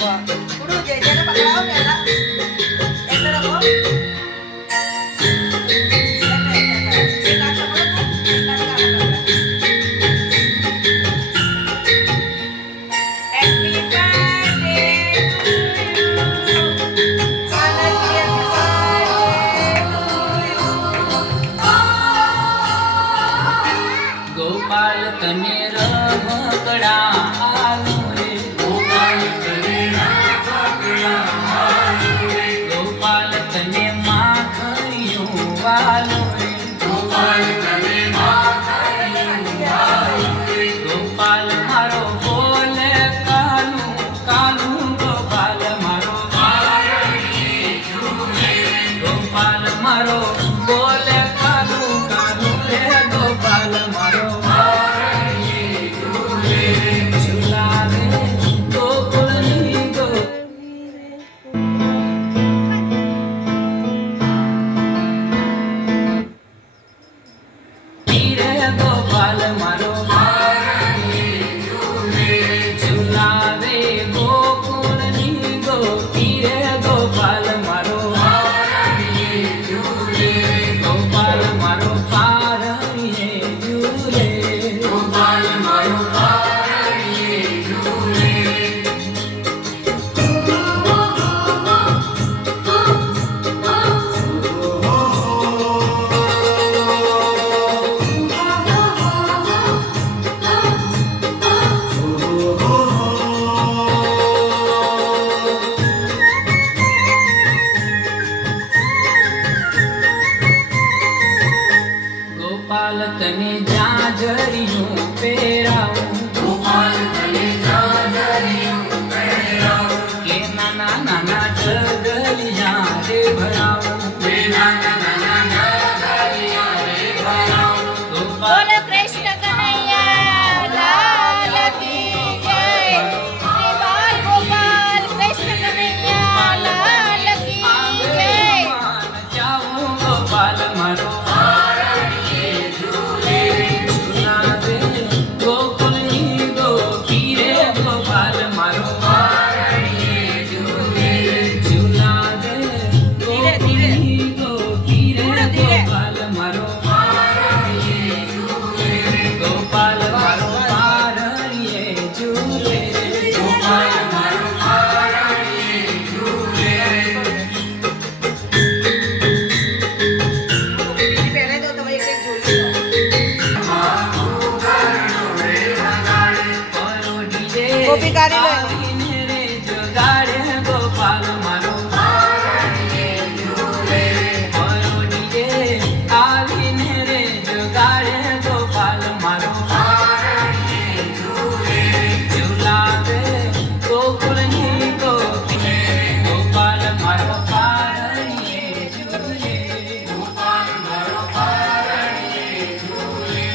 થોડું જે જેને પકડાવો પહેલા એટલે રાખો ગોપાલ તને રમકડા આલું રે ગોપાલ તને રમકડા આલું રે ગોપાલ તને માખણિયું વાલું રે ગોપાલ તને માખણિયું વાલું રે ગોપાલ મારો બોલે કાલું કાલું ગોપાલ મારો ગોપાલ મારો બોલે કાલું કાલું રે ગોપાલ મારો ગોપાલ મારો ઝુલાવે ગોકુળની ગોપી રે ગોપાલ મારો ગોપાલ મારો પારણીએ ઝૂલે ગોપાલ મારો પારણીએ ઝૂલે ગોપાલ તને જાજરિયું પહેરાવું ગોપાલ તને જાજરિયું પહેરાવું કે નાના નાના જગલિયા રે ભરાવું કે નાના નાના જગલિયા રે ભરાવું ગોપાલ કૃષ્ણ કનૈયા લાલ કી જય શ્રી બાલ ગોપાલ કૃષ્ણ કનૈયા લાલ કી જય ચાવો ગોપાલ મારો ગોકુળની ગોપી રે ગોપાલ મારો ઝુલાવે ગોકુળની ગોપી રે ગોપાલ મારો ગોપાલ મારો પારણીએ ઝૂલે ગોપાલ મારો પારણીએ ઝૂલે પહેલા તો તમે એક જોઈ ગોપી કાઢી લો રે જગાડે ગોપાલ મારો આવીને રે જગાડે ગોપાલ મારો ઝુલાવે ગોકુળની ગોપી ગોપાલ મારો પારણીએ ઝૂલે ગોપાલ મારો પારણીએ ઝૂલે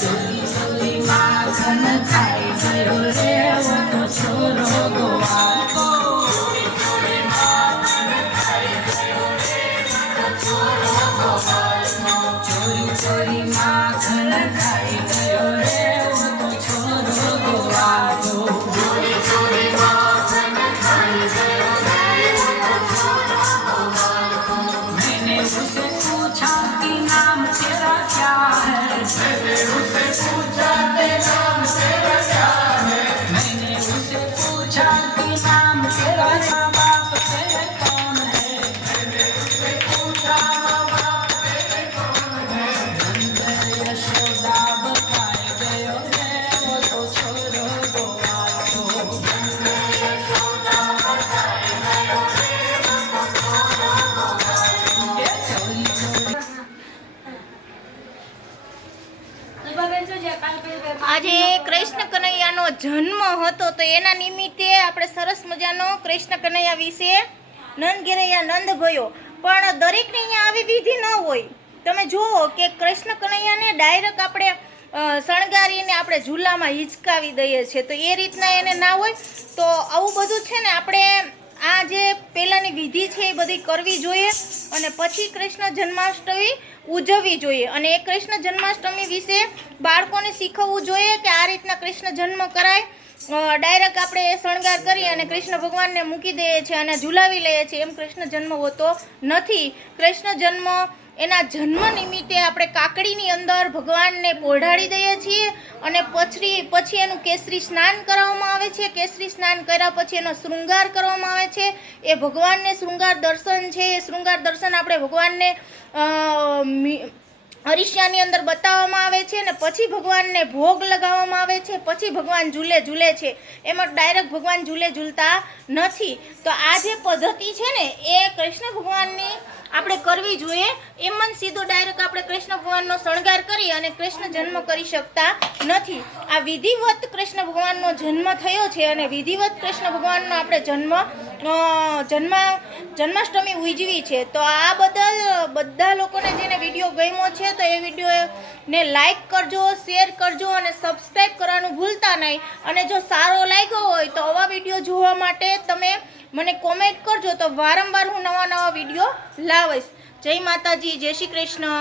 ચોરી ચોરી માખણ ખાઈ ગયો રે વો તો છોરો ગોવાળો. ચોરી ચોરી માખણ ખાઈ ગયો રે વો તો છોરો ગોવાળો. मैंने उसे पूछा कि नाम तेरा क्या है. मैंने उसे पूछा कि नाम तेरा क्या है. मैंने उसे पूछा कि नाम तेरा माँ बाप तेरे कौन है. मैंने उसे पूछा माँ बाप तेरे कौन है. नंद यशोदा बताए गयो रे वो तो छोरो गोवालो. नंद यशोदा बताए गयो रे वो तो छोरो गोवालो. ये चोरी चोरी આજે કૃષ્ણ કનૈયાનો જન્મ હતો તો એના નિમિત્તે આપણે સરસ મજાનો કૃષ્ણ કનૈયા વિશે નંદ ઘેરૈયા નંદ ભયો. પણ દરેકને અહીંયા આવી વિધિ ન હોય. તમે જુઓ કે કૃષ્ણ કનૈયાને ડાયરેક્ટ આપણે શણગારીને આપણે ઝૂલામાં હિંચકાવી દઈએ છીએ, તો એ રીતના એને ના હોય. તો આવું બધું છે ને આપણે આ જે પહેલાંની વિધિ છે એ બધી કરવી જોઈએ અને પછી કૃષ્ણ જન્માષ્ટમી ઉજવવી જોઈએ. અને એ કૃષ્ણ જન્માષ્ટમી વિશે બાળકોને શીખવવું જોઈએ કે આ રીતના કૃષ્ણ જન્મ કરાય. ડાયરેક્ટ આપણે શણગાર કરી અને કૃષ્ણ ભગવાનને મૂકી દઈએ છીએ અને ઝુલાવી લઈએ છીએ, એમ કૃષ્ણ જન્મ હોતો નથી. કૃષ્ણ જન્મ એના જન્મ નિમિત્તે આપણે કાકડીની અંદર ભગવાનને પોઢાડી દઈએ છીએ અને પછી એનું કેસરી સ્નાન કરાવવામાં આવે છે. કેસરી સ્નાન કર્યા પછી એનો શૃંગાર કરવામાં આવે છે. એ ભગવાનને શૃંગાર દર્શન છે, એ શૃંગાર દર્શન આપણે ભગવાનને અરીસાની અંદર બતાવવામાં આવે છે અને પછી ભગવાનને ભોગ લગાવવામાં આવે છે. પછી ભગવાન ઝૂલે છે. એમાં ડાયરેક્ટ ભગવાન ઝૂલતા નથી. તો આ જે પદ્ધતિ છે ને એ કૃષ્ણ ભગવાનની આપણે કરવી જોઈએ. એમ જ સીધો ડાયરેક્ટ આપણે કૃષ્ણ ભગવાનનો શણગાર કરી અને કૃષ્ણ જન્મ કરી શકતા નથી. આ વિધિવત કૃષ્ણ ભગવાનનો જન્મ થયો છે અને વિધિવત કૃષ્ણ ભગવાનનો આપણે જન્માષ્ટમી ઉજવી છે. તો આ બદલ બધા લોકોને જેને વિડીયો ગમ્યો છે તો એ વિડીયોને લાઈક કરજો, શેર કરજો અને સબસ્ક્રાઈબ કરવાનું ભૂલતા નહીં. અને જો સારો લાગ્યો હોય તો આવા વિડીયો જોવા માટે તમે મને કોમેન્ટ કરજો, તો વારંવાર હું નવા વિડીયો લાવીશ. જય માતાજી, જય શ્રી કૃષ્ણ.